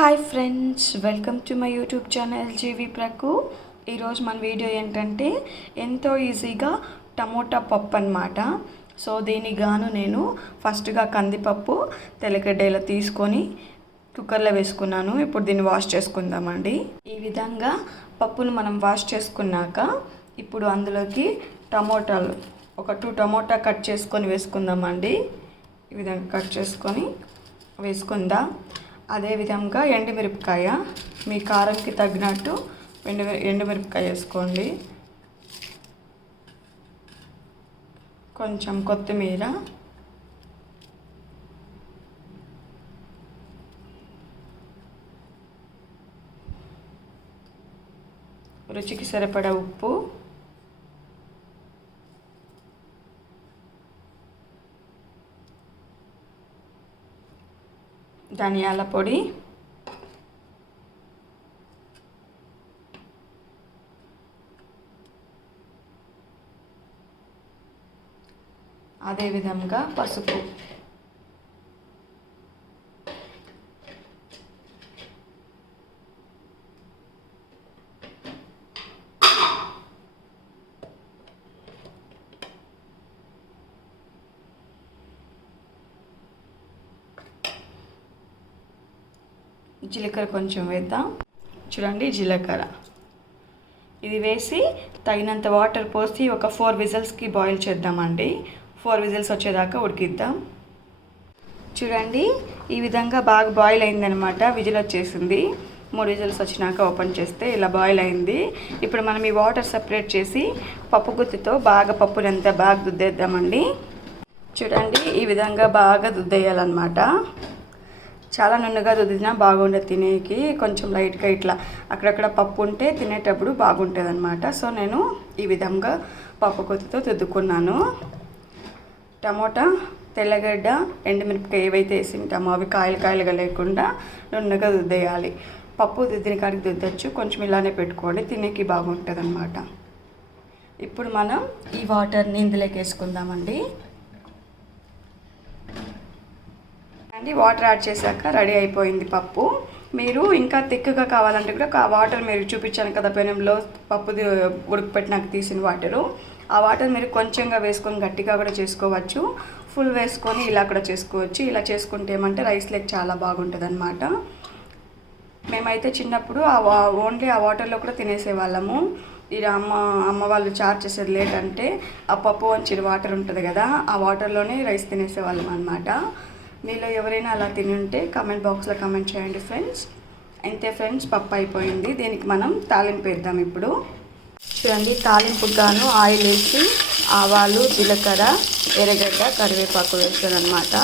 Hi friends welcome to my YouTube channel జీవి ప్రకు. ఈరోజు మన వీడియో ఏంటంటే ఎంతో ఈజీగా టమోటా పప్పు అనమాట సో దీనికి గాను నేను ఫస్ట్గా కందిపప్పు తెలగడ్డేలా తీసుకొని కుక్కర్లో వేసుకున్నాను. ఇప్పుడు దీన్ని వాష్ చేసుకుందామండి. ఈ విధంగా పప్పును మనం వాష్ చేసుకున్నాక ఇప్పుడు అందులోకి టమోటాలు ఒక టూ టమోటా కట్ చేసుకొని వేసుకుందామండి. ఈ విధంగా కట్ చేసుకొని వేసుకుందాం? అదేవిధంగా ఎండుమిరపకాయ మీ కారంకి తగినట్టు ఎండు ఎండుమిరపకాయ వేసుకోండి. కొంచెం కొత్తిమీర. రుచికి సరిపడా ఉప్పు. ధనియాల పొడి. అదేవిధంగా పసుపు. జీలకర్ర కొంచెం వేద్దాం. చూడండి జీలకర్ర. ఇది వేసి తగినంత వాటర్ పోసి ఒక ఫోర్ విజిల్స్కి బాయిల్ చేద్దామండి. ఫోర్ విజిల్స్ వచ్చేదాకా ఉడికిద్దాం. చూడండి ఈ విధంగా బాగా బాయిల్ అయిందనమాట విజిల్ వచ్చేసింది. మూడు విజిల్స్ వచ్చినాక ఓపెన్ చేస్తే ఇలా బాయిల్ అయింది. ఇప్పుడు మనం ఈ వాటర్ సపరేట్ చేసి పప్పు గుత్తితో బాగా పప్పునంతా బాగా దుద్దేద్దామండి చూడండి ఈ విధంగా బాగా దుద్దేయాలన్నమాట చాలా నున్నగా దుద్దినా బాగుండదు తినేకి కొంచెం లైట్గా ఇట్లా అక్కడక్కడ పప్పు ఉంటే తినేటప్పుడు బాగుంటుంది అనమాట సో నేను ఈ విధంగా పప్పు కొద్దితో దుద్దుకున్నాను టమోటా తెల్లగడ్డ ఎండుమిరపకాయ ఏవైతే వేసింటామో అవి కాయలు కాయలుగా లేకుండా నున్నగా దుద్దేయాలి పప్పు రుద్దిన కాడికి దుద్దచ్చు కొంచెం ఇలానే పెట్టుకోండి. తినేకి బాగుంటుంది అనమాట ఇప్పుడు మనం ఈ వాటర్ని ఇందులోకి వేసుకుందామండి. అండి వాటర్ యాడ్ చేశాక రెడీ అయిపోయింది పప్పు. మీరు ఇంకా థిక్గా కావాలంటే కూడా ఆ వాటర్ మీరు చూపించాను కదా పెనంలో పప్పుది ఉడకపెట్టినాక తీసిన వాటరు ఆ వాటర్ మీరు కొంచెంగా వేసుకొని గట్టిగా కూడా చేసుకోవచ్చు. ఫుల్ వేసుకొని ఇలా కూడా చేసుకోవచ్చు. ఇలా చేసుకుంటే ఏమంటే రైస్ లెగ్ చాలా బాగుంటుంది అనమాట మేమైతే చిన్నప్పుడు ఆ వా ఓన్లీ ఆ వాటర్లో కూడా తినేసేవాళ్ళము. ఇది అమ్మ అమ్మ వాళ్ళు చార్జ్ చేసేది లేట్ అంటే ఆ పప్పు వంచిన వాటర్ ఉంటుంది కదా ఆ వాటర్లోనే రైస్ తినేసేవాళ్ళం అనమాట మీలో ఎవరైనా అలా తిని ఉంటే కామెంట్ బాక్స్లో కామెంట్ చేయండి ఫ్రెండ్స్ అంతే ఫ్రెండ్స్ పప్పు అయిపోయింది. దీనికి మనం తాలింపు వేద్దాం ఇప్పుడు. చూడండి తాలింపుకు గాను ఆయిల్ వేసి ఆవాలు జీలకర్ర ఎర్రగడ్డ కరివేపాకు వేస్తాను అనమాట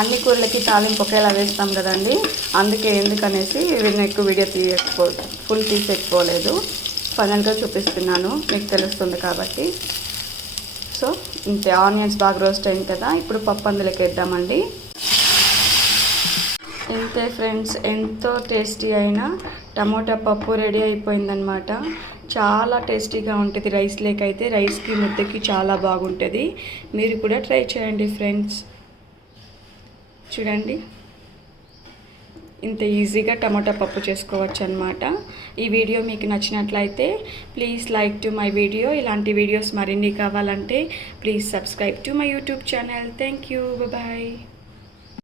అన్ని కూరలకి తాలింపు ఒకేలా వేస్తాం కదండి. అందుకే ఎందుకనేసి నేను ఎక్కువ వీడియో తీయకపో ఫుల్ తీసేకపోలేదు ఫైనల్గా చూపిస్తున్నాను. మీకు తెలుస్తుంది కాబట్టి. సో ఇంతే. ఆనియన్స్ బాగా రోస్ట్ అయింది కదా. ఇప్పుడు పప్పు అందులోకి వేద్దామండి. ఇంతే ఫ్రెండ్స్ ఎంతో టేస్టీ అయిన టమోటా పప్పు రెడీ అయిపోయిందనమాట చాలా టేస్టీగా ఉంటుంది రైస్ లేకైతే రైస్కి ముద్దకి చాలా బాగుంటుంది. మీరు కూడా ట్రై చేయండి ఫ్రెండ్స్. చూడండి. ఇంత ఈజీగా టమాటా పప్పు చేసుకోవచ్చు అనమాట ఈ వీడియో మీకు నచ్చినట్లయితే please like to my video. ఇలాంటి వీడియోస్ మరిన్ని కావాలంటే please subscribe to my YouTube channel. Thank you bye.